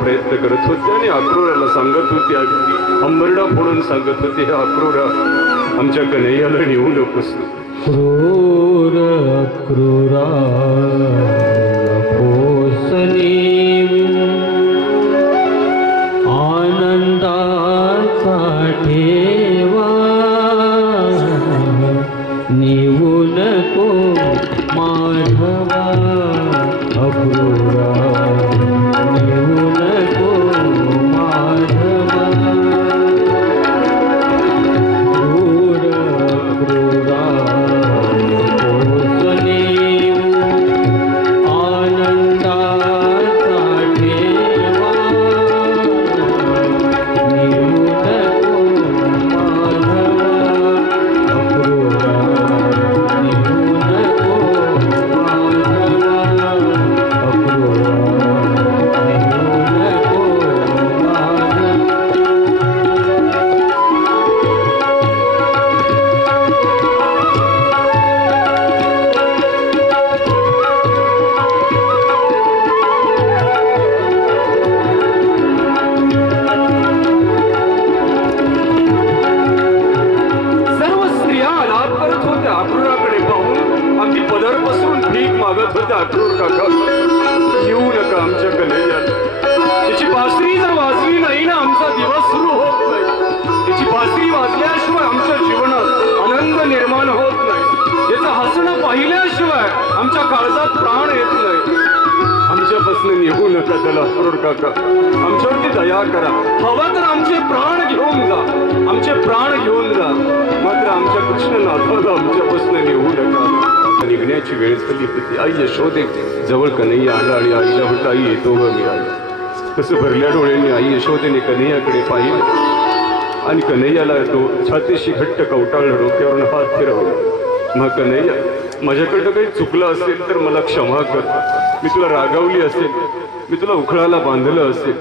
प्रयत्न करत होते आणि अक्रूराला सांगत होते, अगदी अंबरडा फोडून सांगत होते, हे अक्रूरा आमच्या कन्हैयाला नेऊ नकोस. क्रूर अक्रूरा आनंदाचा ठेवा नेऊ नको माधवा अक्रूरा नेऊ नको माधवा. क्रूर अक्रूरा अक्रूर काका येऊ नका आमच्या कन्हैयाला. त्याची बासरी जर वाजली नाही ना आमचा दिवस सुरू होत नाही. त्याची बासरी वाजल्याशिवाय आमच्या जीवनात आनंद निर्माण होत नाही. त्याचं हसणं पाहिल्याशिवाय आमच्या काळजात प्राण येत नाही. आमच्यापासून निघू नका त्याला अक्रूर काका, आमच्यावरती दया करा. हवा तर आमचे प्राण घेऊन जा, आमचे प्राण घेऊन जा, मात्र आमच्या कृष्णनाथाला आमच्यापासून निघू नका. निघण्याची वेळ झाली होती. आई यशोदे जवळ कन्हैया आला आणि आईला म्हटलं, आई येतो ग मी. आई कसं भरल्या डोळ्यांनी आई यशोदेने कन्हैयाकडे पाहिलं आणि कन्हैयाला छातीशी घट्ट कवटाळलं, डोक्यावरून हात फिरवला. मग कन्हैया, माझ्याकडनं काही चुकलं असेल तर मला क्षमा कर. मी तुला रागावली असेल, मी तुला उखळाला बांधलं असेल,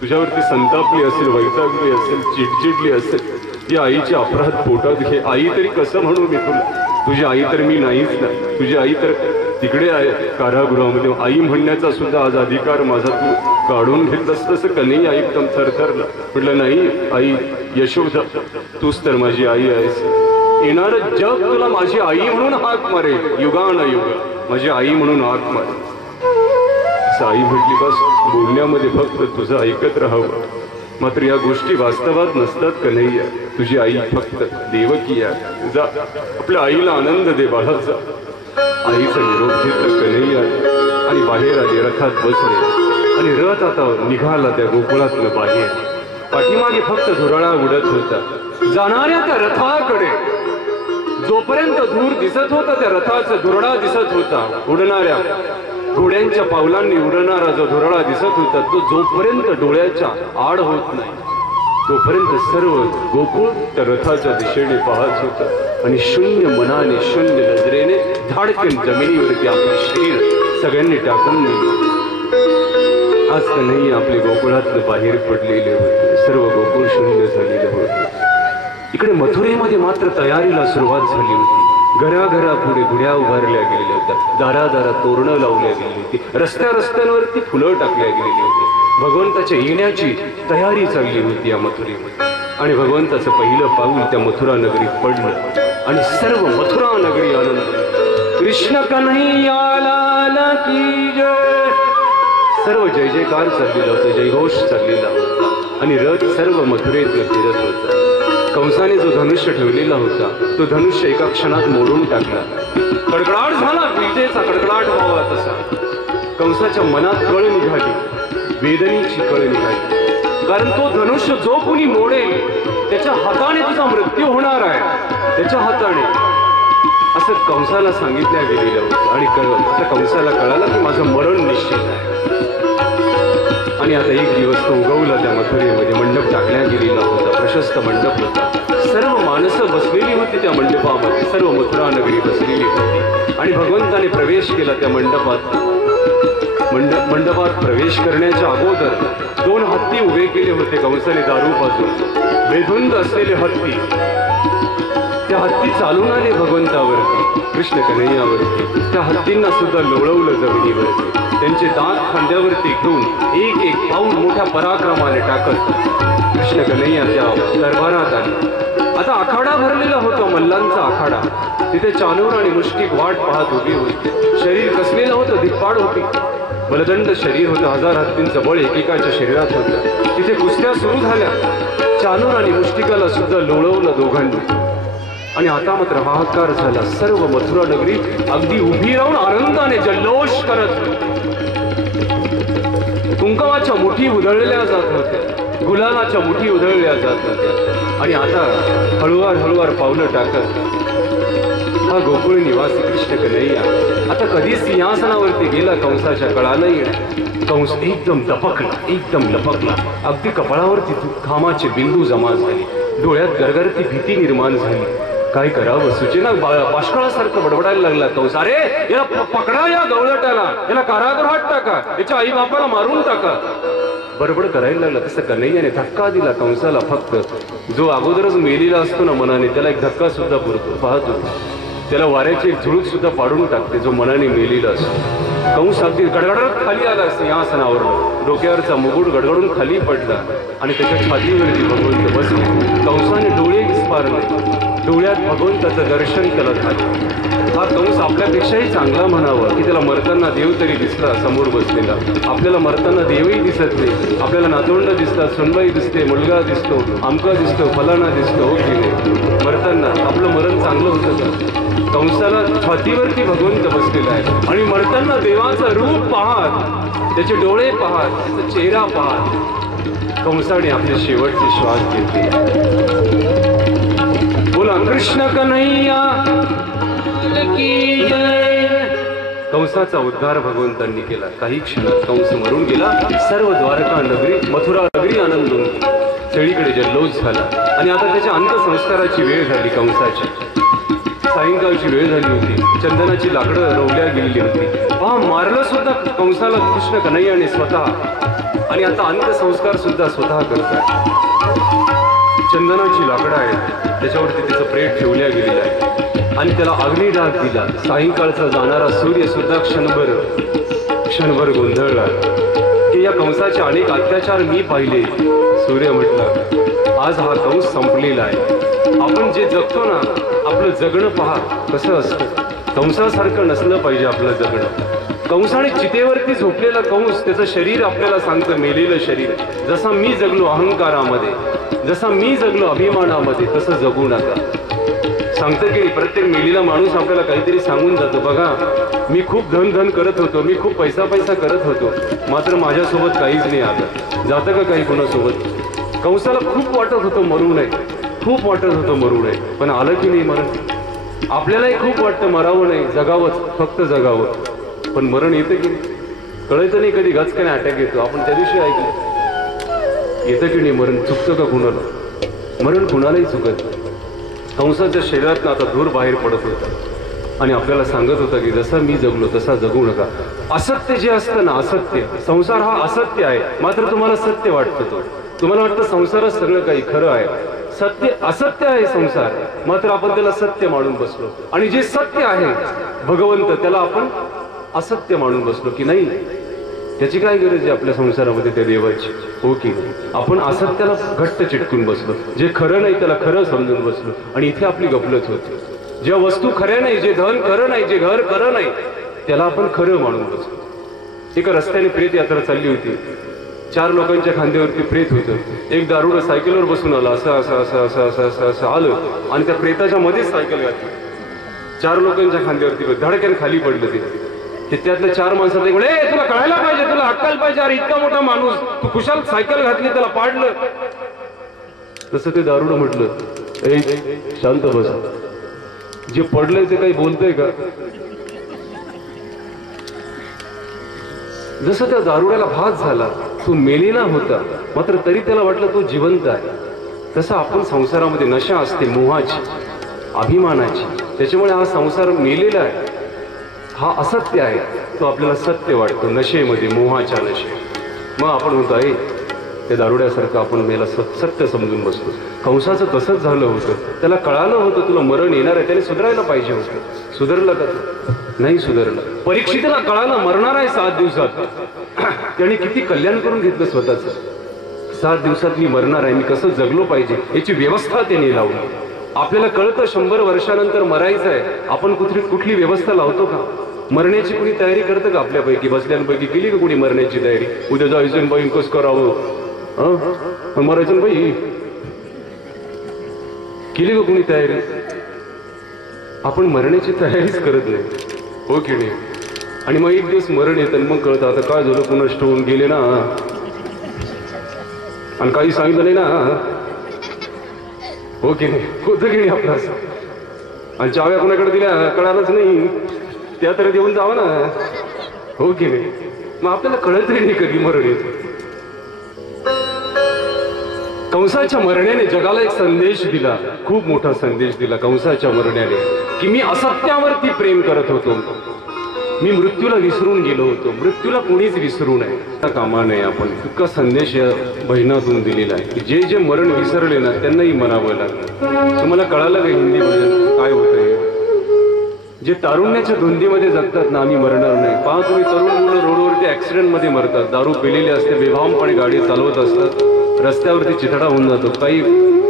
तुझ्यावरती संतापली असेल, वैतागली असेल, चिडचिडली असेल, या आईचे अपराध पोटात घे. आई तरी कसं म्हणू मी तुला? तुझी आई तर मी नाहीच ना. तुझी आई तर तिकडे आहे कारागृहामध्ये. आई म्हणण्याचा सुद्धा आज अधिकार माझा तू काढून घेतलास. तसं कन्हैया एकदम थरथरला. म्हटलं, नाही आई यशोदा, तूच तर माझी आई आहेस. येणारं जग तुला माझी आई म्हणून हाक मारेल, युगानयुग माझी आई म्हणून हाक मारेल. आई म्हटली, बस बोलण्यामध्ये फक्त तुझं ऐकत राहावं. मात्र या गोष्टी वास्तवात नसतात कन्हैया. तुझी आई फक्त देवकी आहे. जा आपल्या आईला आनंद दे बाळा, जा. आईचा निरोप घेतला कन्हैया आणि बाहेर आले, रथात बसले आणि रथ आता निघाला त्या गोकुळातलं बाहेर. पाठीमागे फक्त धुराळा उडत होता. जाणाऱ्या त्या रथाकडे जोपर्यंत दूर दिसत होता त्या रथाचा धुरळा दिसत होता. उडणाऱ्या घोड्यांच्या पावलांनी उडणारा जो धुरळा दिसत होता तो जोपर्यंत डोळ्याच्या आड होत नाही तोपर्यंत सर्व गोकुळ त्या रथाच्या दिशेने पाहत होतं आणि शून्य मनाने, शून्य नजरेने धाडकन जमिनीवरती आपले शरीर सगळ्यांनी टाकून नेले. आज कन्हैया आपले गोकुळातलं बाहेर पडलेले होते. सर्व गोकुळ शून्य झालेले होते. इकडे मथुरेमध्ये मात्र तयारीला सुरुवात झाली होती. घराघरापुढे गुढ्या उभारल्या गेलेल्या होत्या, दारादारा तोरणं लावल्या गेली होती, रस्त्या रस्त्यांवरती फुलं टाकल्या गेलेली होती. भगवंताच्या येण्याची तयारी चालली होती या मथुरेमध्ये. आणि भगवंताचं पहिलं पाऊल त्या मथुरा नगरीत पडलं आणि सर्व मथुरा नगरी आनंद. कृष्ण कन्हैया लाल की जय, सर्व जय जयकार चाललेला होता, जयघोष चाललेला होता आणि रथ सर्व मथुरेत फिरत होता. कंसाने जो धनुष्य ठेवलेला होता तो धनुष्य एका क्षणात मोडून टाकला. कडकडाट झाला, विजेचा कडकडाट व्हावा तसा. कंसाच्या मनात कळ निघाली, वेदनेची कळ निघाली. कारण तो धनुष्य जो कोणी मोडेल त्याच्या हाताने तुझा मृत्यू होणार आहे, त्याच्या हाताने, असं कंसाला सांगितल्या गेलेलं होतं. आणि आता कंसाला कळालं की माझं मरण निश्चित आहे. आणि आता एक दिवस तो उगवला त्या मथुरेमध्ये. मंडप टाकल्या गेलेला होता, प्रशस्त मंडप होता. सर्व माणसं बसलेली होती त्या मंडपामध्ये, सर्व मथुरा नगरी बसलेली होती. आणि भगवंताने प्रवेश केला त्या मंडपात. मंडपात प्रवेश करण्याच्या अगोदर 2 हत्ती उभे केले होते कंसाने दारू पाजून. बेधुंद असलेले हत्ती, त्या हत्ती चालून आले भगवंतावरती, कृष्ण कन्हैयावरती. त्या हत्तींना सुद्धा लोळवलं जमिनीवरती. त्यांचे दात खांद्यावरती घेऊन एक एक पाऊल मोठ्या पराक्रमाने टाकत कृष्ण कन्हैया त्या दरबारात आले. आता आखाडा भरलेला होता, मल्लांचा आखाडा. तिथे चानूर आणि मुष्टिक वाट पाहत उभी होती. शरीर कसलेलं होतं, धिप्पाड होती, बलदंड शरीर होतं, 1000 हत्तींचं बळ एकेकाच्या शरीरात होतं. तिथे कुस्त्या सुरू झाल्या. चानूर आणि मुष्टिकाला सुद्धा लोळवलं दोघांनी. आणि आता मात्र हाहाकार झाला. सर्व मथुरा नगरी अगदी उभी राहून आनंदाने जल्लोष करत कुंकवाच्या मुठी उधळल्या जात होत्या, गुलालाच्या मुठी उधळल्या जात होत्या. आणि आता हळुवार हळुवार पावलं टाकत हा गोकुळ निवासी कृष्ण कन्हैया आता कधी सिंहासनावरती गेला कंसाच्या कळाला येणार. कंस एकदम लपकला. अगदी कपाळावरती घामाचे बिंदू जमा झाले. डोळ्यात गरगरती भीती निर्माण झाली. काय करावं सुचेना. बाष्कळासारखं बडबडायला लागला कंस. अरे याला पकडा, या गवळटाला, याला कारागृहात टाका, याच्या आई बापाला मारून टाका. बडबड करायला लागला. तसं कन्हैयाने धक्का दिला कंसाला. फक्त जो अगोदरच मेलेला असतो ना मनाने, त्याला एक धक्का सुद्धा पुरतो. पाहतो त्याला वाऱ्याची एक झुळूक सुद्धा पाडून टाकते जो मनाने मेलेला असतो. कंस अगदी गडगडत खाली आला सिंहासनावर. डोक्यावरचा मुकुट गडगडून खाली पडला आणि त्याच्या छातीवरती भगवंत बसले. कंसाने डोळे विस्पारले. डोळ्यात भगवंताचं दर्शन त्याला झालं. हा कंस आपल्यापेक्षाही चांगला म्हणावा की त्याला मरताना देव तरी दिसला समोर बसलेला. आपल्याला मरताना देवही दिसत नाही. आपल्याला नातवंड दिसतात, सुनबाई दिसते, मुलगा दिसतो, आमका दिसतो, फलाना दिसतो. हो की नाही? मरताना आपलं मरण चांगलं होतं का? कंसाला छातीवरती भगवंत बसलेला आहे आणि मरताना देवाचं रूप पाहत, त्याचे डोळे पाहत, त्याचा चेहरा पाहत कंसाने आपले शेवटचे श्वास घेतले. बोला कृष्ण कन्हैया की जय. कंसाचा उद्धार भगवंतांनी केला. काही क्षणात कंस मरून गेला. सर्व द्वारका नगरी, मथुरा नगरी आनंदून सगळीकडे जल्लोष झाला. आणि आता त्याच्या अंत्यसंस्काराची वेळ झाली. कंसाची सायंकाळची वेळ झाली होती. चंदनाची लाकडं रोवल्या गेलेली होती. पहा मारलं सुद्धा कंसाला कृष्ण कन्हैयाने स्वतः. आणि आता अंत्यसंस्कार सुद्धा स्वतः करतात. चंदनाची लाकडं आहेत, त्याच्यावरती त्याचं प्रेत ठेवल्या गेलेलं आहे आणि त्याला अग्निडाग दिला. सायंकाळचा जाणारा सूर्य सुद्धा क्षणभर गोंधळला की या कंसाचे अनेक अत्याचार मी पाहिले. सूर्य म्हटलं आज हा कंस संपलेला आहे. आपण जे जगतो ना, आपलं जगणं पहा कसं असतं. कंसासारखं नसलं पाहिजे आपलं जगणं. कंसाने चितेवरती झोपलेला कंस, त्याचं शरीर आपल्याला सांगतं मेलेलं शरीर. जसा मी जगलो अहंकारामध्ये, जसा मी जगलो अभिमानामध्ये, तसं जगू नका. सांगतं की प्रत्येक मेलेला माणूस आपल्याला काहीतरी सांगून जातो. बघा मी खूप धन करत होतो, मी खूप पैसा करत होतो, मात्र माझ्यासोबत काहीच नाही आलं. जातं का काही कोणासोबत? कंसाला खूप वाटत होतं मरू नये, खूप वाटत होतं मरू नये, पण आलं की नाही मरण. आपल्यालाही खूप वाटतं मरावं नाही, जगावंच, फक्त जगावं, पण मरण येतं की नाही कळतं नाही. कधी गचकाने अटॅक येतो. आपण त्या दिवशी ऐकलं येतं की नाही मरण. चुकतं का कुणाला? मरण कुणालाही चुकत. कंसाच्या शरीरात आता धूर बाहेर पडत होता आणि आपल्याला सांगत होता की जसा मी जगलो तसा जगू नका. असत्य जे असतं ना, असत्य, संसार हा असत्य आहे, मात्र तुम्हाला सत्य वाटतं. तो तुम्हाला वाटतं संसारात सगळं काही खरं आहे. सत्य असत्य आहे संसार, मात्र आपण त्याला सत्य मानून बसलो. आणि जे सत्य आहे भगवंत, त्याला आपण असत्य मानून बसलो की नाही. त्याची काय गरज आहे आपल्या संसारामध्ये त्या देवाची? हो की आपण असत्याला घट्ट चिटकून बसलो. जे खरं नाही त्याला खरं समजून बसलो आणि इथे आपली गफलत होती. ज्या वस्तू खऱ्या नाही, जे धन खरं नाही, जे घर खरं नाही, त्याला आपण खरं मानून बसलो. एका रस्त्याने प्रेत यात्रा चालली होती. 4 लोकांच्या खांद्यावरती प्रेत होतं. एक दारुड सायकलवर बसून आला, असं असं असं असं असं असं असं आलं आणि त्या प्रेताच्या मध्येच सायकल घातली. 4 लोकांच्या खांद्यावरती धडक्याने खाली पडलं ते. त्यातल्या 4 माणसात एक म्हणे, तुला कळायला पाहिजे, तुला अक्कल पाहिजे, अरे इतका मोठा माणूस तू कुशाल सायकल घातली, त्याला पाडलं. तसं ते दारुड म्हटलं, ए शांत बस, जे पडलंय ते काही बोलतंय का? जसं त्या दारुड्याला भास झाला, तो मेलेला होता, मात्र तरी त्याला वाटलं तो जिवंत आहे. तसं आपण संसारामध्ये नशा असते मोहाची, अभिमानाची, त्याच्यामुळे हा संसार मेलेला आहे, हा असत्य आहे, तो आपल्याला सत्य वाटतो नशेमध्ये, मोहाच्या नशे. मग आपण म्हणतो आहे त्या दारुड्यासारखं आपण मेला सत्य समजून बसतो. कंसाचं तसंच झालं होतं. त्याला कळालं होतं तुला मरण येणार आहे, त्याने सुधारायला पाहिजे होतं. सुधारलं का? नाही सुधारलं. परीक्षितला कळालं मरणार आहे 7 दिवसात. त्याने किती कल्याण करून घेतलं स्वतःचं. 7 दिवसात मी मरणार आहे, मी कसं जगलो पाहिजे याची व्यवस्था त्याने लावली. आपल्याला कळतं 100 वर्षानंतर मरायचं आहे, आपण कुठली व्यवस्था लावतो का? मरण्याची कुणी तयारी करतं का आपल्यापैकी? बसल्यांपैकी केली का कुणी मरण्याची तयारी? उद्या जायचं बाई कसं करावं, मरायचं बाई केली का कुणी तयारी? आपण मरण्याची तयारीच करत नाही, हो की नाही? आणि मग एक दिवस मरण येतं मग कळतं आता काय झालं, पुन्हा होऊन गेले ना आणि काही सांगितलं नाही ना, हो की नाही? होतं की नाही आपलं असं? आणि चाव्या कोणाकडे दिल्या कळालंच नाही, त्या तर देऊन जावं ना, हो की नाही? मग आपल्याला कळतही नाही कधी मरण येतं. कंसाच्या मरण्याने जगाला एक संदेश दिला, खूप मोठा संदेश दिला कंसाच्या मरण्याने, की मी असत्यावरती प्रेम करत होतो, मी मृत्यूला विसरून गेलो होतो. मृत्यूला कोणीच विसरू नये, कामा नये. आपण इतका संदेश या भजनातून दिलेला आहे की जे जे मरण विसरले ना त्यांनाही मरावं लागलं. तुम्हाला कळालं का हिंदी भजन काय होतंय? जे तारुण्याच्या धुंदीमध्ये जगतात ना, आम्ही मरणार नाही. पहा तुम्ही, तरुण मुलं रोडवरती ऍक्सिडेंटमध्ये मरतात, दारू पिलेले असते, बेभामपणे गाडी चालवत असतात, रस्त्यावरती चिथडा होऊन जातो, काही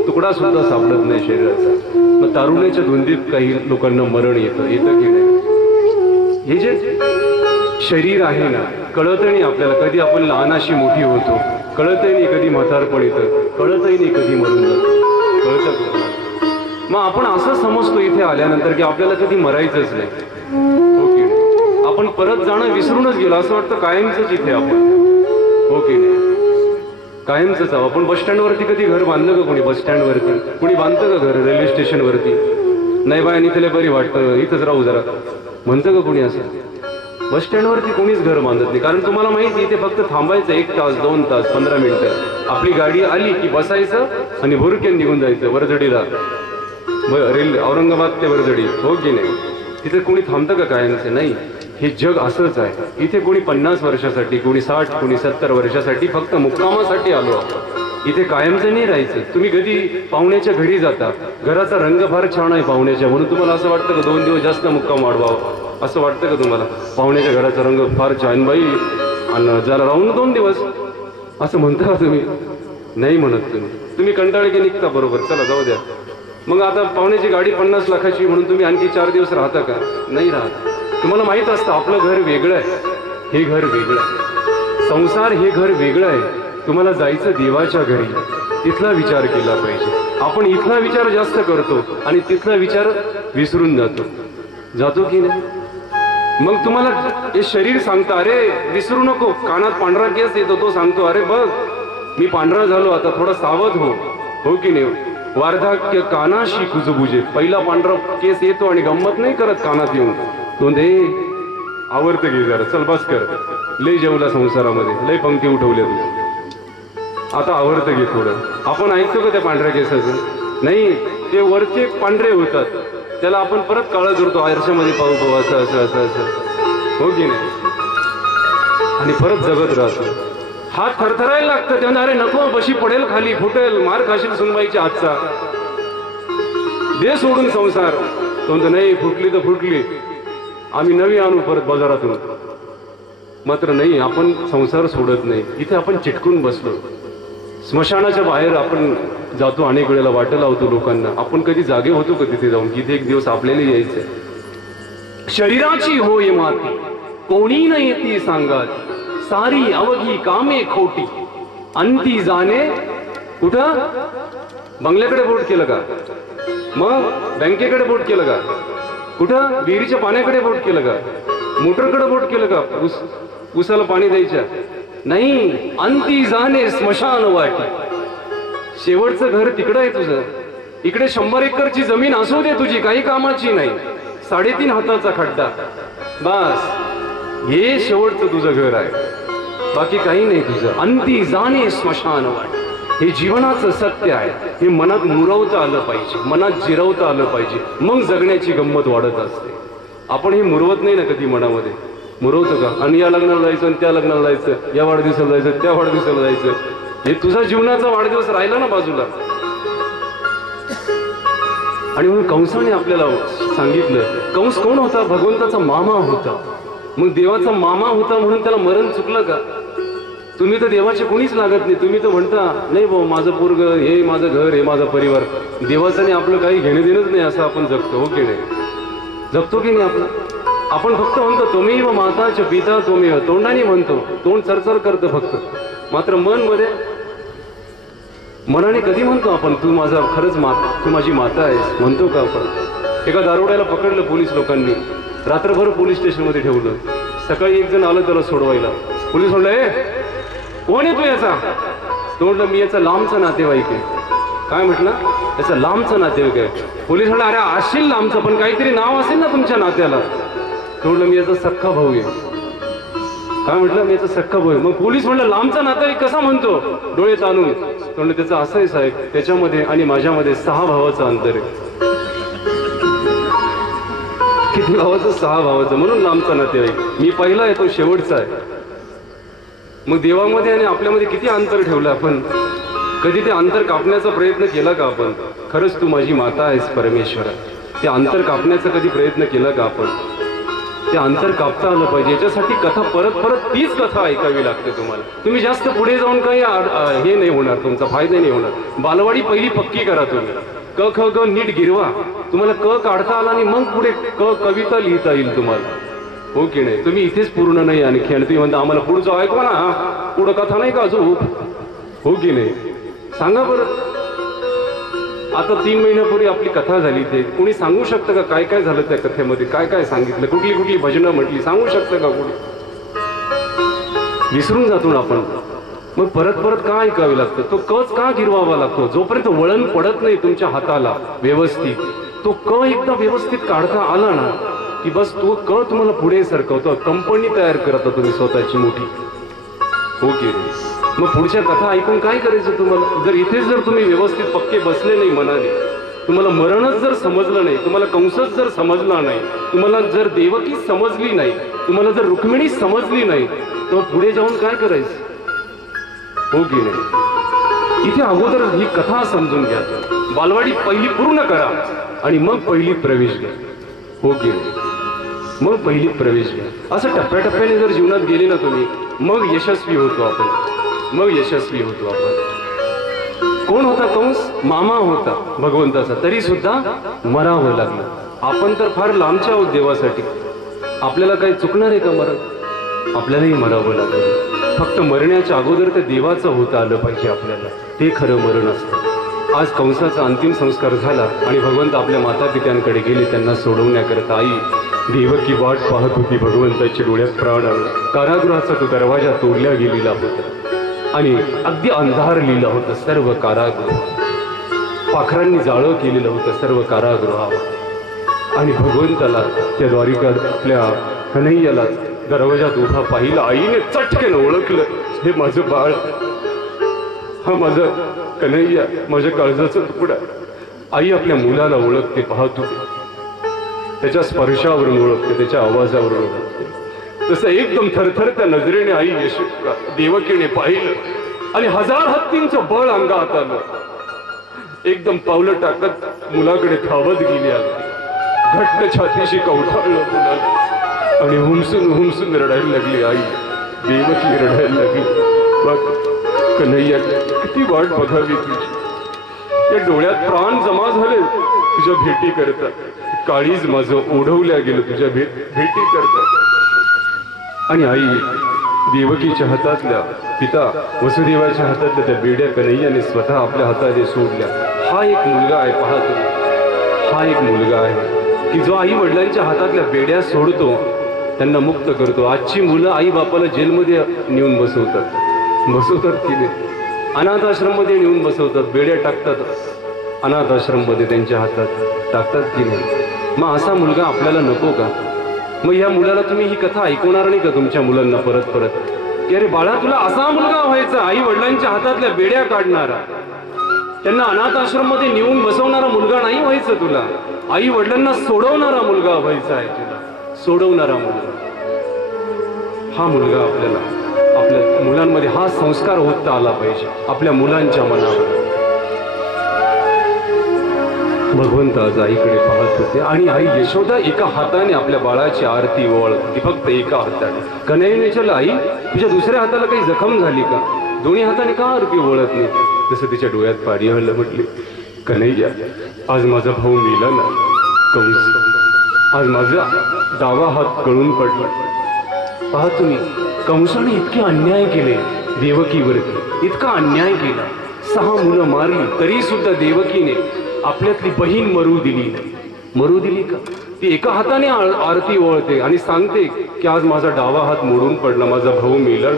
तुकडा सुद्धा सापडत नाही शरीराचा. मग तारुण्याच्या धुंदीत काही लोकांना मरण येतं की नाही? हे जे शरीर आहे ना, कळतही नाही आपल्याला कधी आपण लहानाशी मोठी होतो, कळतही नाही कधी म्हातारपण येतं, कळतही नाही कधी मरून जातो, कळतं. मग आपण असं समजतो इथे आल्यानंतर की आपल्याला कधी मरायचंच नाही, हो की नाही? आपण परत जाणं विसरूनच गेलो, असं वाटतं कायमचंच इथे आपण, हो की नाही? कायमचंच आहोत आपण. बस स्टँडवरती कधी घर बांधलं का कोणी? बस स्टँडवरती कोणी बांधतं का घर? रेल्वे स्टेशनवरती नाही बाय, इथले बरी वाटतं, इथंच राहू जरा म्हणतं का कोणी असं? बस स्टँडवरती कोणीच घर बांधत नाही, कारण तुम्हाला माहिती इथे फक्त थांबायचं 1 तास 2 तास 15 मिनिटं. आपली गाडी आली की बसायचं आणि भुरक्यान निघून जायचं वरझडीला, रेल्वे औरंगाबाद ते वरझडी, हो की नाही? तिथे कोणी थांबतं का? कायमचं नाही. हे जग असंच आहे. इथे कोणी 50 वर्षासाठी, कोणी 60, कोणी 70 वर्षासाठी फक्त मुक्कामासाठी आलो आपण. इथे कायमचं नाही राहायचं. तुम्ही कधी पाहुण्याच्या घरी जाता, घराचा रंग फार छान आहे पाहुण्याच्या, म्हणून तुम्हाला असं वाटतं का 2 दिवस जास्त मुक्काम वाढवावं? असं वाटतं का तुम्हाला? पाहुण्याच्या घराचा रंग फार छान बाई, आणि जरा राहून 2 दिवस असं म्हणता का तुम्ही? नाही म्हणत तुम्ही कंटाळे की निघता, बरोबर, चला जाऊ द्या. मग आता पाहुण्याची गाडी 50 लाखाची म्हणून तुम्ही आणखी 4 दिवस राहता का? नाही राहत. तुम्हाला माहित असतं आपलं घर वेगळं आहे, हे घर वेगळं आहे, संसार हे घर वेगळं आहे. तुम्हाला जायचं देवाच्या घरी, तिथला विचार केला पाहिजे. आपण इथला विचार जास्त करतो आणि तिथला विचार विसरून जातो की नाही? मग तुम्हाला हे शरीर सांगतं अरे विसरू नको, कानात पांढरा केस येतो तो सांगतो अरे बघ मी पांढरा झालो, आता थोडा सावध हो की नाही? वार्धक्य कानाशी कुजबुजे, पहिला पांढरा केस येतो आणि गंमत नाही करत कानात येऊन, तो दे आवडतं घे जरा, चल बस कर, लय जेवला संसारामध्ये, लय पंक्ती उठवल्या तू, आता आवडतं घे थोडं. आपण ऐकतो का त्या पांढऱ्या केसाचं? नाही, ते वरचे पांढरे होतात, त्याला आपण परत काळं करतो, आरशामध्ये पाहू असं असं असं असं, हो की नाही? आणि परत जगत राहतो. हात थरथरायला लागतं, तेव्हा अरे नको, बशी पडेल खाली, फुटेल, मार खाशील सुनबाईच्या हातचा, दे सोडून संसार. तो म्हणतो नाही, फुटली तर फुटली, आम्ही नवी आणू परत बाजारातून. मात्र नाही, आपण संसार सोडत नाही. इथे आपण चिटकून बसलो. स्मशानाच्या बाहेर आपण जातो, अनेक वेळेला वाटं लावतो लोकांना. आपण कधी जागे होतो का तिथे जाऊन, किती एक दिवस आपल्याला यायचंय? शरीराची होय माती, कोणी न येती सांगात, सारी अवघी कामे खोटी, अंती जाणे कुठं? बंगल्याकडे बोट केलं का? मग बँकेकडे बोट केलं का? कुठं? विहिरीच्या पाण्याकडे बोट केलं का? मोटरकडे बोट केलं का? उसाला पाणी द्यायच्या? नाही, अंती जाणे स्मशान वाटी. शेवटचं घर तिकडं आहे तुझं. इकडे 100 एकरची जमीन असू दे तुझी, काही कामाची नाही, 3.5 हाताचा खड्डा, बस हे शेवटचं तुझं घर आहे, बाकी काही नाही तुझं. अंती जाणे स्मशान वाटी, हे जीवनाचं सत्य आहे. हे मनात मुरवता आलं पाहिजे, मनात जिरवता आलं पाहिजे, मग जगण्याची गंमत वाढत असते. आपण हे मुरवत नाही ना कधी मनामध्ये. मुरवतो का? आणि या लग्नाला जायचं आणि त्या लग्नाला जायचं, या वाढदिवसाला जायचं त्या वाढदिवसाला जायचं, हे तुझा जीवनाचा वाढदिवस राहिला ना बाजूला. आणि म्हणून कंसाने आपल्याला सांगितलं, कंस कोण होता? भगवंताचा मामा होता. मग देवाचा मामा होता म्हणून त्याला मरण चुकलं का? तुम्ही तर देवाचे कोणीच लागत नाही. तुम्ही तर म्हणता नाही भाऊ, माझं पोरग, हे माझं घर, हे माझा परिवार. देवाचं नाही आपलं काही घेणं देणंच नाही, असं आपण जगतो. हो की नाही? जगतो की नाही आपलं? आपण फक्त म्हणतो तुम्ही व माताचे पिता तुम्ही, तोंडाने म्हणतो, तोंड चरचर करतं फक्त, मात्र मन मध्ये मनाने कधी म्हणतो आपण तू माझा खरंच माता, तू माझी माता आहेस म्हणतो का आपण? एका दारोड्याला पकडलं पोलीस लोकांनी, रात्रभर पोलीस स्टेशनमध्ये ठेवलं. सकाळी एक जण आलं त्याला सोडवायला. पोलीस म्हणलं, ए कोण आहे तू याचा? तो म्हटलं मी याचा लांबचा नातेवाईक आहे. काय म्हटलं? याचा लांबचा नातेवाईक आहे. पोलीस म्हणलं, अरे असशील लांबचा, पण काहीतरी नाव असेल ना तुमच्या नात्याला. तो म्हटलं मी याचा सख्खा भाऊ आहे. काय म्हटलं? मी याचा सख्खा भाऊ आहे. मग पोलीस म्हणलं लांबचा नातेवाईक कसा म्हणतो? डोळे ताणून. तो म्हणलं त्याचं असं आहे साहेब, त्याच्यामध्ये आणि माझ्यामध्ये 6 भावाचं अंतर आहे. किती भावाचं? 6 भावाचं, म्हणून लांबचा नातेवाईक. मी पहिला आहे, तो शेवटचा आहे. मग देवामध्ये आणि आपल्यामध्ये किती अंतर ठेवलं आपण? कधी ते अंतर कापण्याचा प्रयत्न केला का आपण? खरंच तू माझी माता आहेस परमेश्वरा, ते अंतर कापण्याचा कधी प्रयत्न केला का आपण? ते अंतर कापता आलं पाहिजे. याच्यासाठी कथा परत परत तीच कथा ऐकावी लागते तुम्हाला. तुम्ही जास्त पुढे जाऊन काही हे नाही होणार, तुमचा फायदा नाही होणार. बालवाडी पहिली पक्की करा तुम्ही. क ख ग नीट गिरवा. तुम्हाला क काढता आला आणि मग पुढे क कविता लिहिता येईल तुम्हाला. हो की नाही? तुम्ही इथेच पूर्ण नाही आणखी, आणि तुम्ही म्हणता आम्हाला पुढचं ऐकवा ना, पुढं कथा नाही का अजून? हो की नाही? सांगा बरं. आता 3 महिन्यापूर्वी आपली कथा झाली, ते कोणी सांगू शकतं का काय काय झालं त्या कथेमध्ये? काय काय सांगितलं? कुठली कुठली भजनं म्हटली? सांगू शकतं का कोणी? विसरून जातो ना आपण. मग परत परत का ऐकावे लागतं? तो कच का गिरवावा लागतो? जोपर्यंत वळण पडत नाही तुमच्या हाताला व्यवस्थित, तो क एकदा व्यवस्थित काढता आला ना की बस तो क तुम्हाला पुढे सरकवतो. कंपनी तयार करता तुम्ही स्वतःची मोठी. हो की नाही? मग पुढच्या कथा ऐकून काय करायचं तुम्हाला? जर इथेच जर तुम्ही व्यवस्थित पक्के बसले नाही मनाने, तुम्हाला मरणच जर समजलं नाही, तुम्हाला कंसच जर समजला नाही, तुम्हाला जर देवकी समजली नाही, तुम्हाला जर रुक्मिणी समजली नाही, तर पुढे जाऊन काय करायचं? हो की नाही? इथे अगोदर ही कथा समजून घ्या. बालवाडी पहिली पूर्ण करा आणि मग पहिली प्रवेश घ्या. हो की नाही? मग पहिली प्रवेश घ्या. असं टप्प्याटप्प्याने जर जीवनात गेले ना तुम्ही, मग यशस्वी होतो आपण. मग यशस्वी होतो आपण. कोण होता कंस? मामा होता भगवंताचा, तरी सुद्धा मरावं लागलं. आपण तर फार लांबच्या आहोत देवासाठी. आपल्याला काही चुकणार आहे का मरण? आपल्यालाही मरावं लागलं. फक्त मरण्याच्या अगोदर ते देवाचं होता आलं पाहिजे आपल्याला. ते खरं मरण असतं. आज कंसाचा अंतिम संस्कार झाला आणि भगवंत आपल्या माता पित्यांकडे गेले त्यांना सोडवण्याकरता. आई देवकी वाट पाहत होती. भगवंताच्या डोळ्यात प्राण आला. कारागृहाचा तो दरवाजा तोडल्या गेलेला होता आणि अगदी अंधार लिहिलं होतं सर्व कारागृह. पाखरांनी जाळं केलेलं होतं सर्व कारागृहावर. आणि भगवंताला त्या द्वारिका आपल्या कन्हैयाला दरवाजात उभा पाहिलं. आईने चटकन ओळखलं, हे माझं बाळ, हा माझा कन्हैया, माझ्या काळजाचा तुकडा. आई आपल्या मुलाला ओळखते, पाहत होती. त्याच्या स्पर्शावरून ओळखते, त्याच्या आवाजावरून ओळखते. तसं एकदम थरथरत्या नजरेने आई देवकीने पाहिलं आणि 1000 हत्तींचं बळ अंगात आलं. एकदम पावलं टाकत मुलाकडे धावत गेली. अगदी घट्ट छातीशी कवठाळलं मुलाला आणि हुमसून हुमसून रडायला लागली. आई देवकी रडायला लागली. बघ कन्हैया, किती वाट बघावी तुझी. या डोळ्यात प्राण जमा झाले तुझ्या भेटी करता. काळीज माझं ओढवल्या गेलं तुझ्या भेटी करता. आणि आई देवकीच्या हातातल्या, पिता वसुदेवाच्या हातातल्या त्या बेड्या कन्हैयाने स्वतः आपल्या हाताने सोडल्या. हा एक मुलगा आहे, पहा तुम्ही. हा एक मुलगा आहे की जो आई वडिलांच्या हातातल्या बेड्या सोडतो, त्यांना मुक्त करतो. आजची मुलं आई बापाला जेलमध्ये नेऊन बसवतात की नाही? अनाथ आश्रममध्ये नेऊन बसवतात, बेड्या टाकतात अनाथ आश्रममध्ये त्यांच्या हातात टाकतात की नाही? मग असा मुलगा आपल्याला नको का? मग या मुलाला तुम्ही ही कथा ऐकवणार नाही का तुमच्या मुलांना परत परत की अरे बाळा, तुला असा मुलगा व्हायचा, आई वडिलांच्या हातातल्या बेड्या काढणारा, त्यांना अनाथ आश्रम मध्ये नेऊन बसवणारा मुलगा नाही व्हायचं तुला. आई वडिलांना सोडवणारा मुलगा व्हायचा आहे तुला. सोडवणारा मुलगा, हा मुलगा आपल्याला आपल्या मुलांमध्ये हा संस्कार होता आला पाहिजे आपल्या मुलांच्या मनावर. भगवंत आज आईकडे पाहत होते आणि आई यशोदा एका हाताने आपल्या बाळाची आरती ओवाळत ती फक्त एका हाताने. कन्हैयाने विचारलं, आई तुझ्या दुसऱ्या हाताला काही जखम झाली का? दोन्ही हाताने का आरती ओवाळत नाही? जसं तिच्या डोळ्यात पाणी आलं. म्हटले, कन्हैया आज माझा भाऊ मेला ना कंस, आज माझा डावा हात गळून पडला. पहा तुम्ही, कंसाने इतके अन्याय केले देवकीवरती, इतका अन्याय केला. 6 मुलं मारली तरी सुद्धा देवकीने आपल्यातली बहीण मरू दिली नाही. मरू दिली का? ती एका हाताने आरती ओळते आणि सांगते की आज माझा डावा हात मोडून पडला, माझा भाऊ मेला.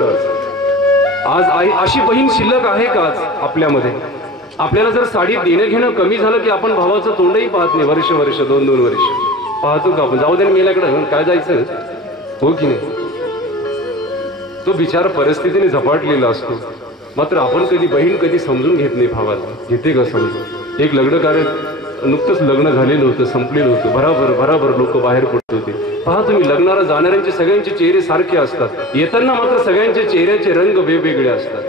आज आई अशी बहीण शिल्लक आहे का आज आपल्यामध्ये? आपल्याला जर साडी देणं घेणं कमी झालं की आपण भावाचं तोंडही पाहत नाही. वर्ष 2-2 वर्ष पाहतो का आपण? जाऊ दे मेल्याकडे काय जायचं, हो की नाही? तो बिचारा परिस्थितीने झपाटलेला असतो. मात्र आपण कधी बहीण कधी समजून घेत नाही भावाला. घेते का समजून? एक लग्न कार्य नुकतंच लग्न झालेलं होतं, संपलेलं होतं. भराभर लोक बाहेर पडत होते. पहा तुम्ही, लग्नाला जाणाऱ्यांचे सगळ्यांचे चेहरे सारखे असतात, येताना मात्र सगळ्यांच्या चेहऱ्याचे रंग वेगवेगळे असतात.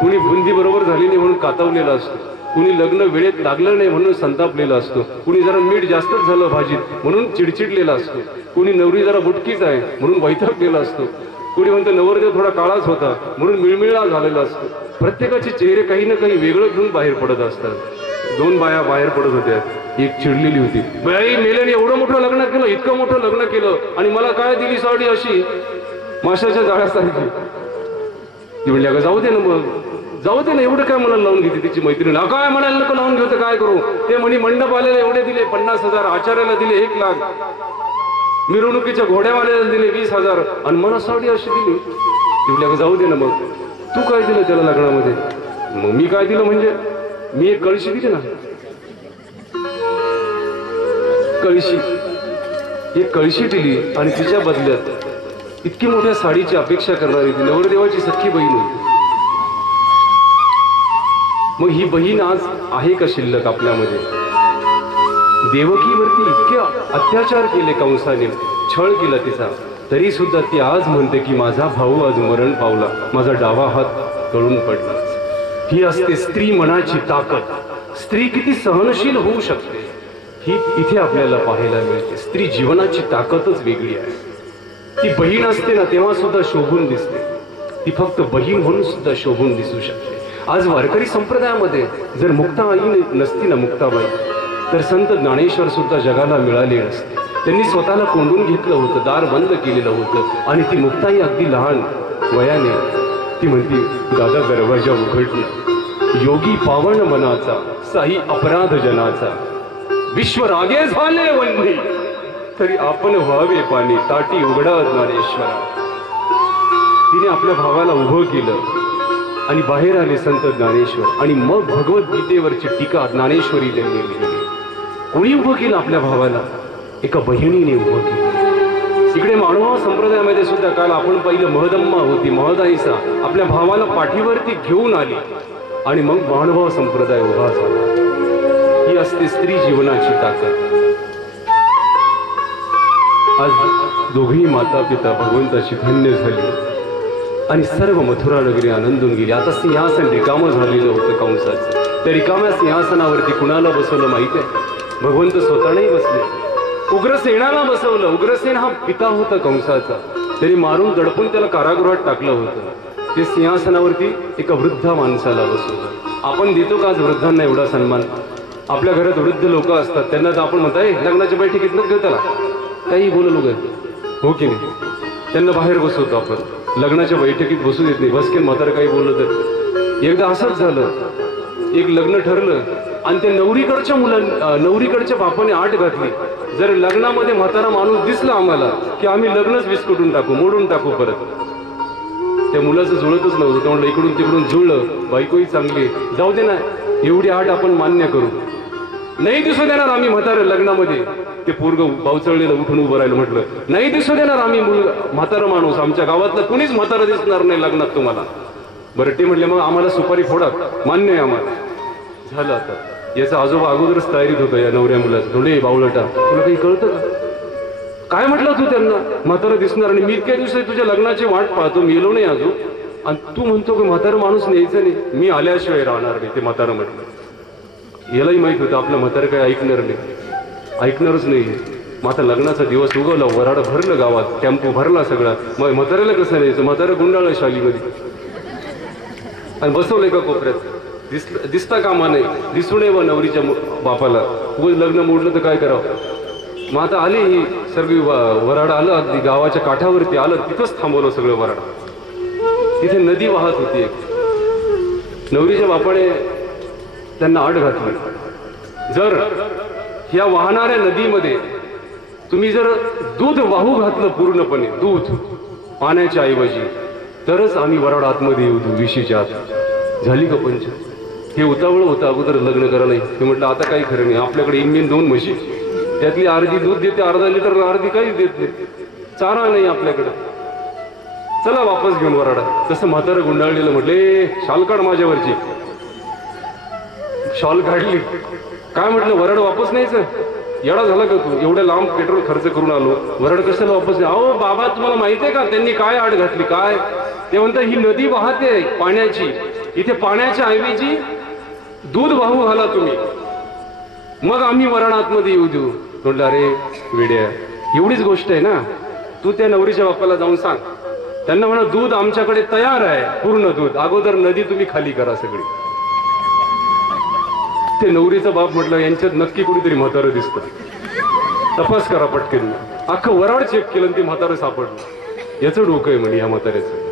कुणी बुंदी बरोबर झाली नाही म्हणून कातावलेला असतो, कुणी लग्न वेळेत लागलं नाही म्हणून संतापलेला असतो, कुणी जरा मीठ जास्तच झालं भाजीत म्हणून चिडचिडलेला असतो, कुणी नवरी जरा बुटकीच आहे म्हणून वैतागलेला असतो, कुणी म्हणतं नवरदेव थोडा काळाच होता म्हणून मिळमिळा झालेला असतो. प्रत्येकाचे चेहरे काही ना काही वेगळं घेऊन बाहेर पडत असतात. 2 बाया बाहेर पडत होत्या. एक चिडलेली होती, बाई मेल्याने एवढं मोठं लग्न केलं, इतकं मोठं लग्न केलं आणि मला काय दिली साडी अशी माशाच्या जाळ्यासारखी. ती म्हणली, अगं जाऊ दे ना, मग जाऊ दे ना, एवढं काय मला लावून घेते? तिची मैत्रीण, काय म्हणायला नको लावून घेऊ, काय करू? ते म्हणे मंडप आलेला एवढे दिले 50,000, आचार्याला दिले 1 लाख, मिरवणुकीच्या घोड्यावाल्याला दिले 20,000 आणि मला साडी अशी दिली. ती म्हणली, अगं जाऊ दे ना, मग तू काय दिलं त्याला लग्नामध्ये? मग मी काय दिलं म्हणजे मी एक कळशी दिली ना, कळशी, एक कळशी दिली आणि तिच्या बदल्यात इतकी मोठ्या साडीची अपेक्षा करणारी ती नवरदेवाची सख्खी बहीण होती. मग ही बहीण आज आहे का शिल्लक आपल्यामध्ये? देवकीवरती इतके अत्याचार केले कंसाने, छळ केला तिचा, तरी सुद्धा ती आज म्हणते की माझा भाऊ आज मरण पावला, माझा डावा हात गळून पडला. ही असते स्त्री मनाची ताकद. स्त्री किती सहनशील होऊ शकते ही इथे आपल्याला पाहायला मिळते. स्त्री जीवनाची ताकदच वेगळी आहे. ती बहीण असते ना तेव्हा सुद्धा शोभून दिसते, ती फक्त बहीण म्हणून सुद्धा शोभून दिसू शकते. आज वारकरी संप्रदायामध्ये जर मुक्ताबाई नसती ना, मुक्ताबाई, तर संत ज्ञानेश्वर सुद्धा जगाला मिळाले नसते. त्यांनी स्वतःला कोंडून घेतलं होतं, दार बंद केलेलं होतं आणि ती मुक्ताई अगदी लहान वयाने ती म्हणती, दादा दरवाजा उघडला, योगी पावन मनाचा, साई अपराध जनाचा, विश्व रागे झाले वंदी, तरी आपण व्हावे पाणी, ताटी उघडा ज्ञानेश्वरा. तिने आपल्या भावाला उभं केलं आणि बाहेर आले संत ज्ञानेश्वर आणि मग भगवद्गीतेवरची टीका ज्ञानेश्वरी त्यांनी लिहिली. कोणी उभं केलं आपल्या भावाला? एका बहिणीने उभं केलं. इकडे मानव संप्रदायामध्ये सुद्धा काल आपण पाहिलं, महदम्मा होती, महदाईसा आपल्या भावाला पाठीवरती घेऊन आली आणि मग मानव संप्रदाय उभा झाला. ही असते स्त्री जीवनाची ताकद. आज दोघी माता पिता भगवंताची धन्य झाली आणि सर्व मथुरा नगरी आनंदून गेली. आता सिंहासन रिकामं झालेलं होतं कंसाचं. त्या रिकाम्या सिंहासनावरती कुणाला बसवलं माहिती आहे? भगवंत स्वतःही बसले. उग्रसेनाला बसवलं. उग्रसेन हा पिता होता कंसाचा, तरी मारून दडपून त्याला कारागृहात टाकलं होतं. ते सिंहासनावरती एका वृद्ध माणसाला बसवलं. आपण देतो का आज वृद्धांना एवढा सन्मान? आपल्या घरात वृद्ध लोक असतात, त्यांना तर आपण म्हणताय लग्नाच्या बैठकीत न घेऊ, त्याला काही बोलू नको, हो की नाही? त्यांना बाहेर बसवतो आपण, लग्नाच्या बैठकीत बसू देत नाही. बसकेन म्हातारं काही बोललं तर. एकदा असंच झालं, एक लग्न ठरलं आणि त्या नवरीकडच्या बापाने आट घातली, जर लग्नामध्ये म्हातारा माणूस दिसला आम्हाला की आम्ही लग्नच विस्कटून टाकू, मोडून टाकू परत. त्या मुलाचं जुळतच नव्हतं, त्यामुळे इकडून तिकडून जुळलं. बायकोही चांगली, जाऊ दे ना, एवढी आट आपण मान्य करू. नाही दिसू देणार आम्ही म्हातारं लग्नामध्ये. ते पोरग बावचळलेलं उठून उभं राहिलं, म्हटलं नाही दिसू देणार आम्ही म्हातारं माणूस, आमच्या गावातलं कुणीच म्हातारं दिसणार नाही लग्नात तुम्हाला. बरं, ते म्हटले मग आम्हाला सुपारी फोडा, मान्य आहे आम्हाला. झालं. आता याचा आजोबा अगोदरच तयारीत होतं या नवऱ्या मुलाचं. थोडे बावळटा, तुला काही कळतं का? काय म्हटलं तू त्यांना? म्हातारं दिसणार आणि मी इतक्या दिवसात तुझ्या लग्नाची वाट पाहतो, मी येलो नाही अजून, आणि तू म्हणतो की म्हातारं माणूस न्यायचं नाही, मी आल्याशिवाय राहणार नाही. ते म्हातारं म्हटलं. यालाही माहित होतं आपलं म्हातारं काय ऐकणार नाही, ऐकणारच नाही. मग आता लग्नाचा दिवस उगवला, वराड भरलं गावात, टेम्पो भरला सगळा. मग म्हाताऱ्याला कसं न्यायचं? म्हातारं गुंडाळलं शालीमध्ये आणि बसवलंय का कोपऱ्यात. दिसता कामा नाही, दिसू नये व नवरीच्या बापाला. उगाच लग्न मोडलं तर काय करावं. मग आता आली ही सर्व वराड आलं, अगदी गावाच्या काठावरती आलं, तिथंच थांबवलं सगळं वराड. तिथे नदी वाहत होती. नवरीच्या बापाने त्यांना आड घातली, जर ह्या वाहणाऱ्या नदीमध्ये तुम्ही जर दूध वाहू घातलं पूर्णपणे, दूध पाण्याच्या ऐवजी, तरच आम्ही वराड आतमध्ये येऊ देऊ, विशीच्या आत. झाली का पंच? हे उतावळ होतं अगोदर लग्न करा नाही. ते म्हटलं आता काही खरं नाही, आपल्याकडे इंबिन 2 म्हशी, त्यातली अर्धी दूध देते अर्धा लिटर, अर्धी काहीच देत नाही, चारा नाही आपल्याकडं, चला वापस घेऊन वराडा. तसं म्हातारं गुंडाळलेलं म्हटले, शाल काढ माझ्यावरची. शॉल काढली. काय म्हटलं, वराड वापस न्यायचं? येडा झाला का तू? एवढ्या लांब पेट्रोल खर्च करून आलो, वराड कशाला वापस नाही? अहो बाबा, तुम्हाला माहितीये का त्यांनी काय आड घातली? काय ते म्हणतात, ही नदी वाहते पाण्याची, इथे पाण्याच्या ऐवजी दूध वाहू घाला तुम्ही, मग आम्ही वराड आतमध्ये येऊ देऊ. म्हटलं अरे वेड्या, एवढीच गोष्ट आहे ना, तू त्या नवरीच्या बापाला जाऊन सांग, त्यांना म्हणा दूध आमच्याकडे तयार आहे, पूर्ण दूध, अगोदर नदी तुम्ही खाली करा सगळी. ते नवरीचा बाप म्हटलं, यांच्यात नक्की कुणीतरी म्हातारं दिसतं, तपास करा पटकन. अख्खं वराड चेक केलं, ते म्हातारं सापडलं. याचं डोकं आहे म्हणे या म्हाताऱ्याचं.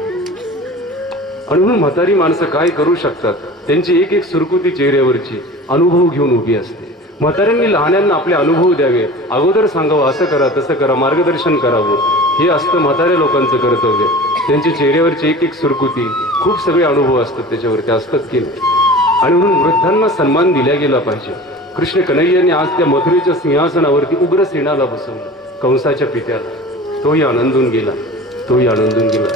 आणि म्हणून म्हातारी माणसं काय करू शकतात, त्यांची एक एक सुरकुती चेहऱ्यावरची अनुभव घेऊन उभी असते. म्हाताऱ्यांनी लहानांना आपले अनुभव द्यावे, अगोदर सांगावं असं करा तसं करा, मार्गदर्शन करावं. हे असतं म्हाताऱ्या लोकांचं कर्तव्य. त्यांच्या चेहऱ्यावरची एक एक सुरकुती, खूप सगळे अनुभव असतात त्याच्यावरती, असतात की नाही. आणि म्हणून वृद्धांना सन्मान दिला गेला पाहिजे. कृष्ण कन्हैयाने आज त्या मथुरेच्या सिंहासनावरती उग्रसेनाला बसवलं, कंसाच्या पित्याला. तोही आनंदून गेला, तोही आनंदून गेला.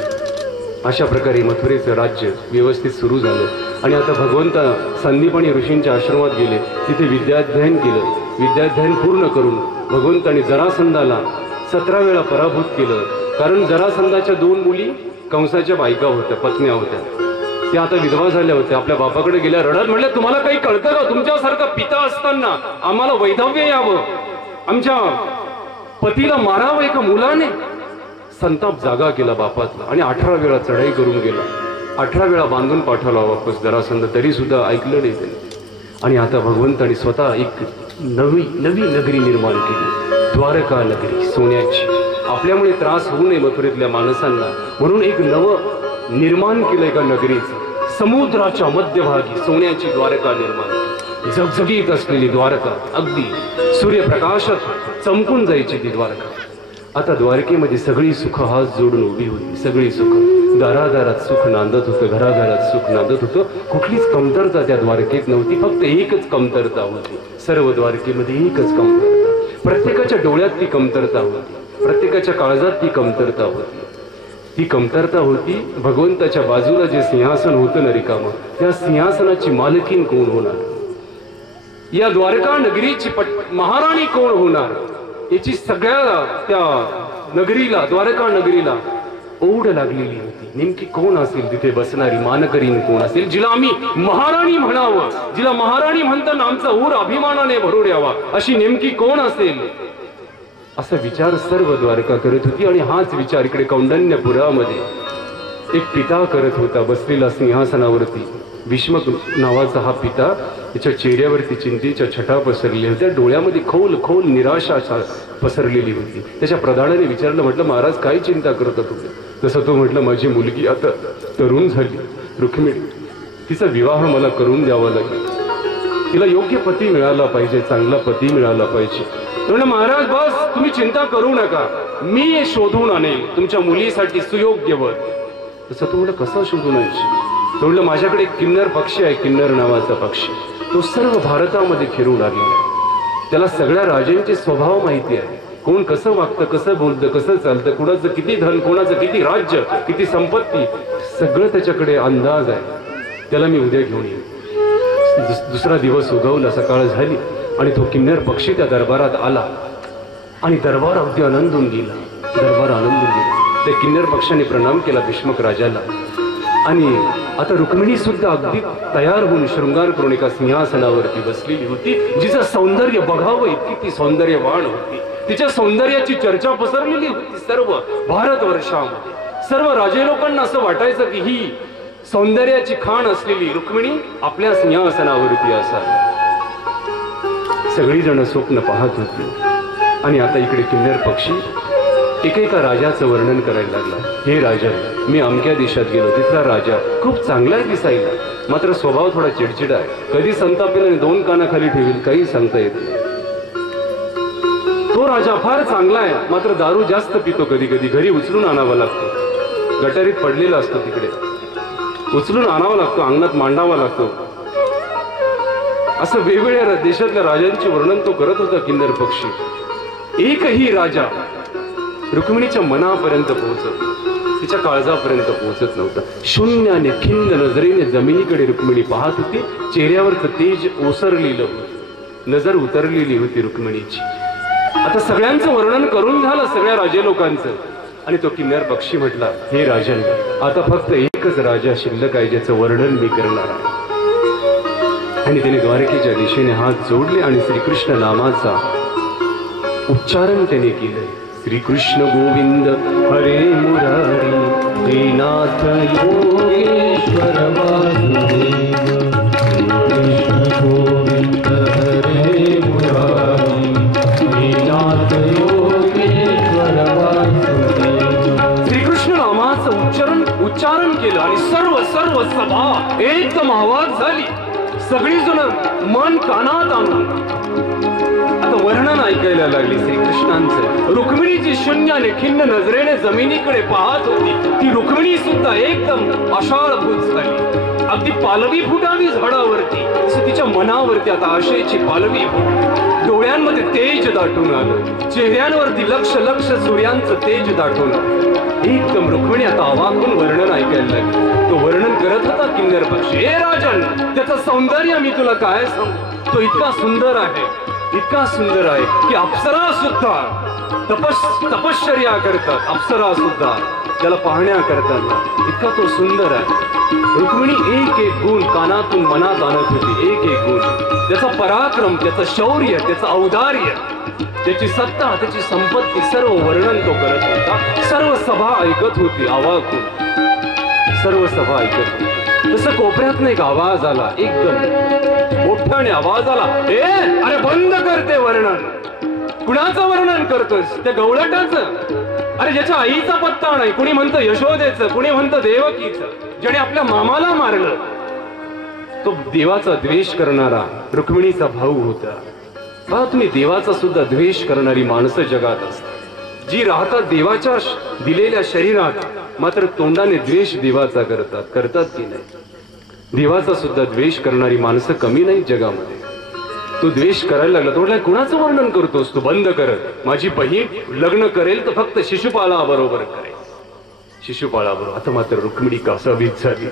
अशा प्रकारे मथुरेचं राज्य व्यवस्थित सुरू झालं. आणि आता भगवंत संदीपानी ऋषींच्या आश्रमात गेले, तिथे विद्याध्ययन केलं. विद्याध्ययन पूर्ण करून भगवंतांनी जरासंधाला 17 वेळा पराभूत केलं. कारण जरासंधाच्या 2 मुली कंसाच्या बायका होत्या, पत्न्या होत्या. त्या आता विधवा झाल्या होत्या. आपल्या बापाकडे गेल्या, रडत म्हटल्या, तुम्हाला काही कळतं का? तुमच्यासारखा पिता असताना आम्हाला वैधव्य यावं, आमच्या पतीला मारावं एका मुलाने. संताप जागा केला बापातला आणि 18 वेळा चढाई करून गेला. 18 वेळा बांधून पाठवला वापस जरासंध, तरी सुद्धा ऐकलं नाही त्यांनी. आणि आता भगवंतांनी स्वतः एक नवी नगरी निर्माण केली, द्वारका नगरी सोन्याची. आपल्यामुळे त्रास होऊ नये मथुरेतल्या माणसांना, म्हणून एक नवं निर्माण केलं एका नगरीचं. समुद्राच्या मध्यभागी सोन्याची द्वारका निर्माण, झगझगीत असलेली द्वारका, अगदी सूर्यप्रकाशात चमकून जायची ती द्वारका. आता द्वारकेमध्ये सगळी सुख हात जोडून उभी होती. सगळी सुख, दारादारात सुख नांदत होतं, घराघरात सुख नांदत होतं. कुठलीच कमतरता त्या द्वारकेत नव्हती, फक्त एकच कमतरता होती. सर्व द्वारकेमध्ये एकच कमतरता, प्रत्येकाच्या डोळ्यात ती कमतरता होती, प्रत्येकाच्या काळजात ती कमतरता होती. ती कमतरता होती, भगवंताच्या बाजूला जे सिंहासन होतं ना रिकामं, त्या सिंहासनाची मालकीन कोण होणार? या द्वारका नगरीची महाराणी कोण होणार? याची सगळ्या त्या नगरीला, द्वारका नगरीला ओढ लागलेली होती. नेमकी कोण असेल तिथे बसणारी मानकरीण कोण असेल, जिला आम्ही महाराणी म्हणावं, जिला महाराणी म्हणताना आमचा ऊर अभिमानाने भरून यावा, अशी नेमकी कोण असेल? असा विचार सर्व द्वारका करत होती. आणि हाच विचार इकडे कौंडण्यपुरामध्ये एक पिता करत होता, बसलेला सिंहासनावरती. भीष्मक नावाचा हा पिता, त्याच्या चेहऱ्यावरती चिंतेच्या छटा पसरलेल्या होत्या, डोळ्यामध्ये खोल खोल निराशा पसरलेली होती. त्याच्या प्रधानाने विचारलं, म्हटलं महाराज काय चिंता करत तुम्ही? तसं तो म्हटलं, माझी मुलगी आता तरुण झाली, रुक्मिणी, तिचा विवाह मला करून द्यावा लागेल, तिला योग्य पती मिळाला पाहिजे, चांगला पती मिळाला पाहिजे. म्हणलं महाराज बस, तुम्ही चिंता करू नका, मी शोधून आणेल तुमच्या मुलीसाठी सुयोग्य वर. तसं तो म्हटलं, कसा शोधून आणशील? तो म्हटलं, माझ्याकडे एक किन्नर पक्षी आहे, किन्नर नावाचा पक्षी, तो सर्व भारतामध्ये फिरून आलेला आहे. त्याला सगळ्या राजांचे स्वभाव माहिती आहे, कोण कसं वागतं, कसं बोलतं, कसं चालतं, कुणाचं किती धन, कोणाचं किती राज्य, किती संपत्ती, सगळं त्याच्याकडे अंदाज आहे. त्याला मी उद्या घेऊन येईन. दुसरा दिवस उगवला, सकाळ झाली आणि तो किन्नर पक्षी त्या दरबारात आला. आणि दरबार अगदी आनंदून गेला. दरबार आनंदून गेला. त्या किन्नर पक्षाने प्रणाम केला भीष्मक राजाला. आणि आता रुक्मिणी सुद्धा अगदी तयार होऊन शृंगार करून एका सिंहासनावरती बसलेली होती. जिचं सौंदर्य बघावं इतकी ती सौंदर्यवान होती. तिच्या सौंदर्याची चर्चा पसरलेली होती सर्व भारतवर्षामध्ये. सर्व राजे लोकांना असं वाटायचं की ही सौंदर्याची खाण असलेली रुक्मिणी आपल्या सिंहासनावरती असावी. सगळी जण स्वप्न पाहत होती. आणि आता इकडे किन्नर पक्षी एकेका राजाचं वर्णन करायला लागला. हे राजा, मी अमक्या देशात गेलो, तिथला राजा खूप चांगला आहे दिसायला, मात्र स्वभाव थोडा चिडचिडा आहे. कधी संतापेल आणि दोन कानाखाली ठेवील काही सांगता येत नाही. तो राजा फार चांगला आहे, मात्र दारू जास्त पितो. कधी कधी घरी उचलून आणावा लागतो. गटारीत पडलेला असतो, तिकडे उचलून आणावा लागतो, अंगणात मांडावा लागतो. असं वेगवेगळ्या देशातल्या राजांचे वर्णन तो करत होता किन्नर पक्षी. एकही राजा रुक्मिणीच्या मनापर्यंत पोहोचत, तिच्या काळजापर्यंत पोहोचत नव्हता. शून्य आणि खिन्न नजरेने जमिनीकडे रुक्मिणी पाहत होती. चेहऱ्यावरचं तेज ओसरलेलं होतं, नजर उतरलेली होती रुक्मिणीची. आता सगळ्यांचं वर्णन करून झालं, सगळ्या राजे लोकांचं. आणि तो किन्नर पक्षी म्हटला, हे राजन, आता फक्त एकच राजा शिल्लक आहे ज्याचं वर्णन मी करणार आहे. आणि त्याने द्वारकेच्या दिशेने हात जोडले आणि श्रीकृष्ण नामाचा उच्चारण त्याने केलं. श्रीकृष्ण गोविंद हरे मुरारी, हे नाथ योगेश्वर वासुदेव. कृष्ण गोविंद हरे मुरारी, हे नाथ योगेश्वर वासुदेव. श्रीकृष्ण नामाचं उच्चारण केलं आणि सर्व सभा एकदम आवाज झाली. सगळी जण मन कानात आणून आता वर्णन ऐकायला लागली श्रीकृष्णांचं. रुक्मिणीची शून्य आणि खिन्न नजरेने जमिनीकडे पाहत होती. ती रुक्मिणी सुद्धा एकदम आषाढभूत झाली. अगदी पालवी फुटावी झाडावरती, तिच्या मनावरती आता आशेची पालवी फुटली. डोळ्यांमध्ये तेज दाटून आलं, चेहऱ्यांवरती लक्ष सूर्यांचं तेज दाटून आलं. एकदम रुक्मिणी आता आवाकून वर्णन ऐकायला लागली. तो वर्णन करत होता किन्नर पक्षी. हे राजन, त्याचं सौंदर्य मी तुला काय सांगू. तो इतका सुंदर आहे, इतका सुंदर आहे की अप्सरा सुद्धा तपश्चर्या करतात. अप्सरा सुद्धा त्याला पाहण्या करतात, इतका तो सुंदर आहे. रुक्मिणी एक एक गुण कानातून मनात आणत होती. एक एक गुण, त्याचा पराक्रम, त्याचं शौर्य, त्याचं औदार्य, त्याची सत्ता, त्याची संपत्ती, सर्व वर्णन तो करत होता. सर्व सभा ऐकत होती आवाकून, सर्व सभा ऐकत होती. तसं कोपऱ्यातनं एक आवाज आला, एकदम मोठ्याने आवाज आला. अरे बंद करते वर्णन. कुणाचं वर्णन करतोस? त्या गवळटाचं. अरे ज्याच्या आईचा पत्ता नाही. कुणी म्हणतं यशोदेचं, कुणी म्हणतं देवकीचं, ज्याने आपल्या मामाला मारलं. तो देवाचा द्वेष करणारा रुक्मिणीचा भाऊ होता. पहा तुम्ही, देवाचा सुद्धा द्वेष करणारी माणसं जगात असतात, जी राहतात देवाच्या दिलेल्या शरीरात, मात्र तोंडाने द्वेष देवाचा करतात की नाही. देवाचा सुद्धा द्वेष करणारी माणसं कमी नाही जगामध्ये. तो द्वेष करायला लागला. तो म्हटला, कुणाचं वर्णन करतोस तू? बंद कर. माझी बहीण लग्न करेल तर फक्त शिशुपाला बरोबर करेल, शिशुपाला बरोबर. आता मात्र रुक्मिणी कासावीस झाली.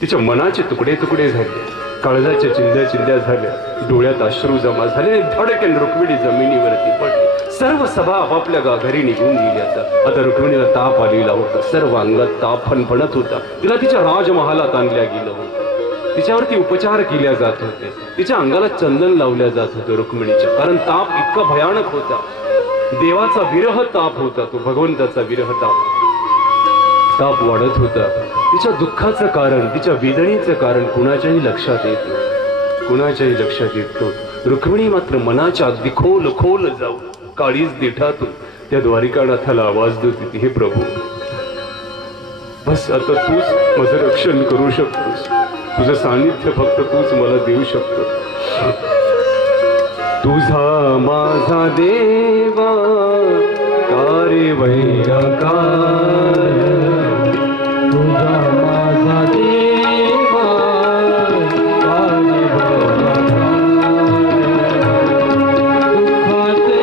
तिच्या मनाचे तुकडे तुकडे झाले, काळजाच्या चिंध्या झाल्या, डोळ्यात अश्रू जमा झाले. धडकन रुक्मिणी जमिनीवरती पडली. सर्व सभा आपापल्या घरी निघून गेली. आता रुक्मिणीला ताप आलेला होता, सर्व अंगात ताप फणफणत होता. तिला तिच्या राजमहालात आणल्या गेलं होतं. तिच्यावरती उपचार केल्या जात होते, तिच्या अंगाला चंदन लावल्या जात होतं रुक्मिणीच्या. कारण ताप इतका भयानक होता. देवाचा विरह ताप होता, तो भगवंताचा विरह ताप वाढत होता. तिच्या दुःखाचं कारण, तिच्या वेदनेचं कारण कुणाच्याही लक्षात येत नव्हतं, कुणाच्याही लक्षात येत नव्हतं. रुक्मिणी मात्र मनाच्या अगदी खोल जाऊन काळीज देठातून त्या द्वारिकानाथाला आवाज देत होती, हे प्रभू, बस आता तूच माझं रक्षण करू शकतोस. तुझं सानिध्य फक्त तूच मला देऊ शकतो. तुझा माझा देवा कारे वैरकार, तुझा माझा देवा कारे वैरकार. दुखाचे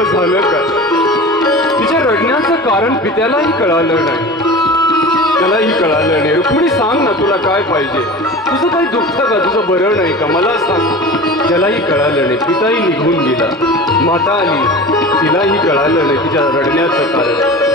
वेगळं झालं का? तिच्या रडण्याचं कारण पित्यालाही कळालं नाही, त्यालाही कळालं नाही. रुक्मिणी सांग ना, तुला काय पाहिजे? तुझं काही दुःख का? तुझं बरं नाही का? मला सांग. त्यालाही कळालं नाही. पिताही निघून गेला. माता आली, तिलाही कळालं नाही तिच्या रडण्याचं कारण.